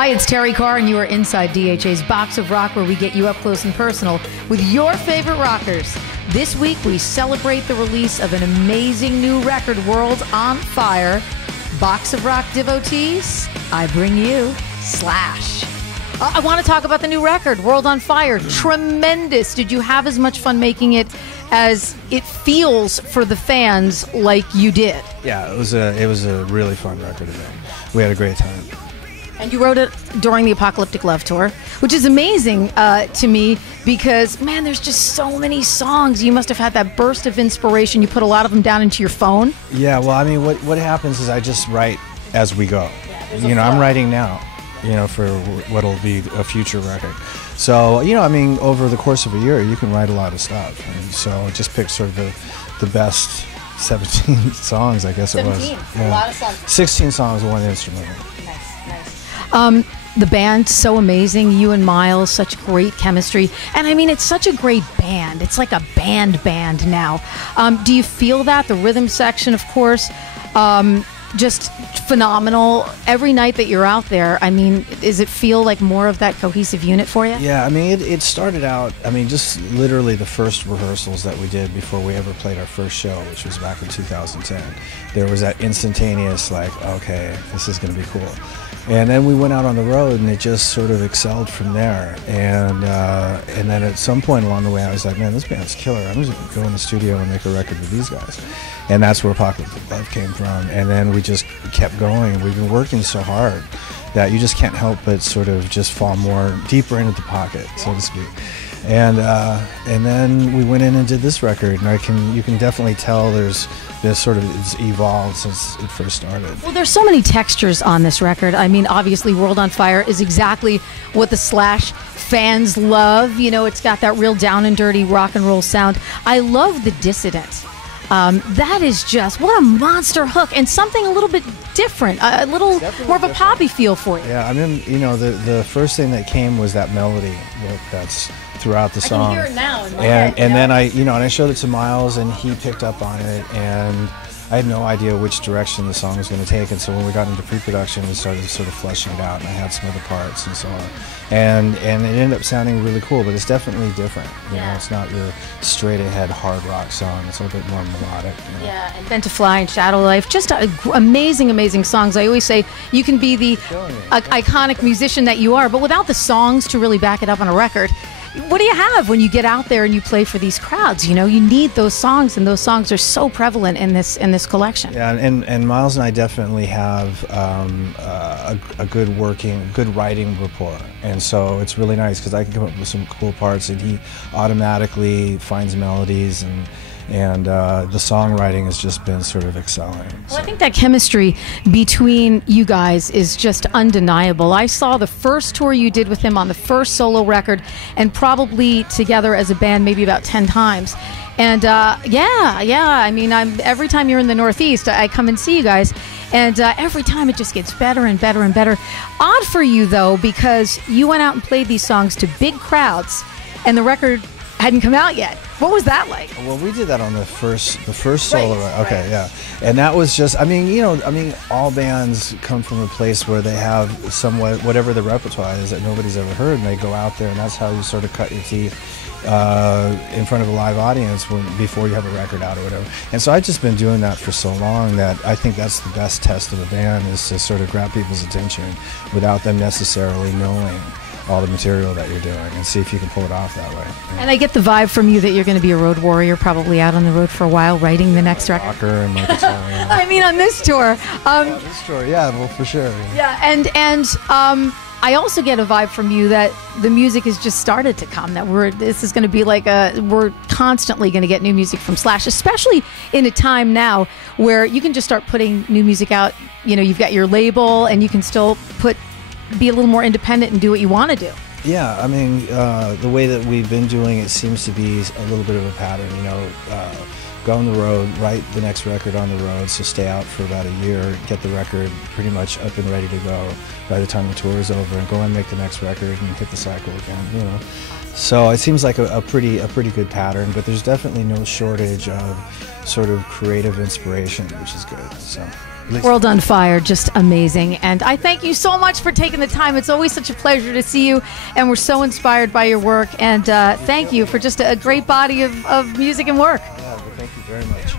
Hi, it's Terrie Carr, and you are inside DHA's Box of Rock, where we get you up close and personal with your favorite rockers. This week, we celebrate the release of an amazing new record, World on Fire. Box of Rock devotees, I bring you Slash. I want to talk about the new record, World on Fire. Tremendous. Did you have as much fun making it as it feels for the fans like you did? Yeah, it was a really fun record to make. We had a great time. And you wrote it during the Apocalyptic Love Tour, which is amazing to me because, man, there's just so many songs. You must have had that burst of inspiration. You put a lot of them down into your phone. Yeah, well, I mean, what happens is I just write as we go. Yeah, I'm writing now, for what'll be a future record. So, I mean, over the course of a year, you can write a lot of stuff. And so I just picked sort of the best 17 songs, I guess 17. It was. 17, a lot of songs. 16 songs, one instrumental. Nice. The band, so amazing. You and Miles, such great chemistry. And I mean, it's such a great band. It's like a band now. Do you feel that? The rhythm section, of course, just phenomenal. Every night that you're out there, I mean, does it feel like more of that cohesive unit for you? Yeah, I mean, it started out, just literally the first rehearsals that we did before we ever played our first show, which was back in 2010. There was that instantaneous, like, okay, this is going to be cool. And then we went out on the road, and it just sort of excelled from there. And then at some point along the way, I was like, man, this band's killer. I'm just going to go in the studio and make a record with these guys. And that's where Apocalyptic Love came from. And then we just kept going. We've been working so hard that you just can't help but sort of just fall more deeper into the pocket, so to speak. And then we went in and did this record, and you can definitely tell there's sort of it's evolved since it first started. Well, there's so many textures on this record. I mean, obviously, World on Fire is exactly what the Slash fans love. It's got that real down and dirty rock and roll sound. I love the Dissident. That is just, what a monster hook, and something a little bit different, a little more of a poppy feel for you. Yeah, I mean, the first thing that came was that melody that's throughout the song. I can hear it now in my head. And then I showed it to Miles, and he picked up on it, and I had no idea which direction the song was going to take. And so when we got into pre-production, we started sort of fleshing it out, and I had some other parts and so on. And it ended up sounding really cool, but it's definitely different. It's not your straight-ahead hard rock song. It's a little bit more melodic. Yeah, and Bent to Fly and Shadow Life, just amazing songs. I always say you can be the iconic musician that you are, but without the songs to really back it up on a record, what do you have when you get out there and you play for these crowds? You need those songs, and those songs are so prevalent in this collection. Yeah, and Miles and I definitely have a good writing rapport, and so it's really nice because I can come up with some cool parts, and he automatically finds melodies, and the songwriting has just been sort of excelling. Well, I think that chemistry between you guys is just undeniable. I saw the first tour you did with him on the first solo record, and probably together as a band maybe about 10 times. And I mean, every time you're in the Northeast, I come and see you guys, and every time it just gets better and better and better. Odd for you, though, because you went out and played these songs to big crowds, and the record hadn't come out yet. What was that like? Well, we did that on the first solo. Okay, right. Yeah, and that was just. All bands come from a place where they have somewhat whatever the repertoire is that nobody's ever heard, and they go out there, and that's how you sort of cut your teeth in front of a live audience before you have a record out or whatever. And so I've just been doing that for so long that I think that's the best test of a band, is to sort of grab people's attention without them necessarily knowing all the material that you're doing, and see if you can pull it off that way. Yeah. And I get the vibe from you that you're going to be a road warrior, probably out on the road for a while, writing the next record. Rocker and my guitar, yeah. I mean, on this tour. This tour, yeah, well, for sure. Yeah, and I also get a vibe from you that the music has just started to come, that this is going to be like we're constantly going to get new music from Slash, especially in a time now where you can just start putting new music out. You've got your label, and you can still be a little more independent and do what you want to do. Yeah, I mean, the way that we've been doing it seems to be a little bit of a pattern, go on the road, write the next record on the road, so stay out for about a year, get the record pretty much up and ready to go by the time the tour is over, and go and make the next record and hit the cycle again, So it seems like a pretty good pattern, but there's definitely no shortage of sort of creative inspiration, which is good, so. World on Fire, just amazing. And I thank you so much for taking the time. It's always such a pleasure to see you, and we're so inspired by your work. And thank you for just a great body of music and work. Yeah, well, thank you very much.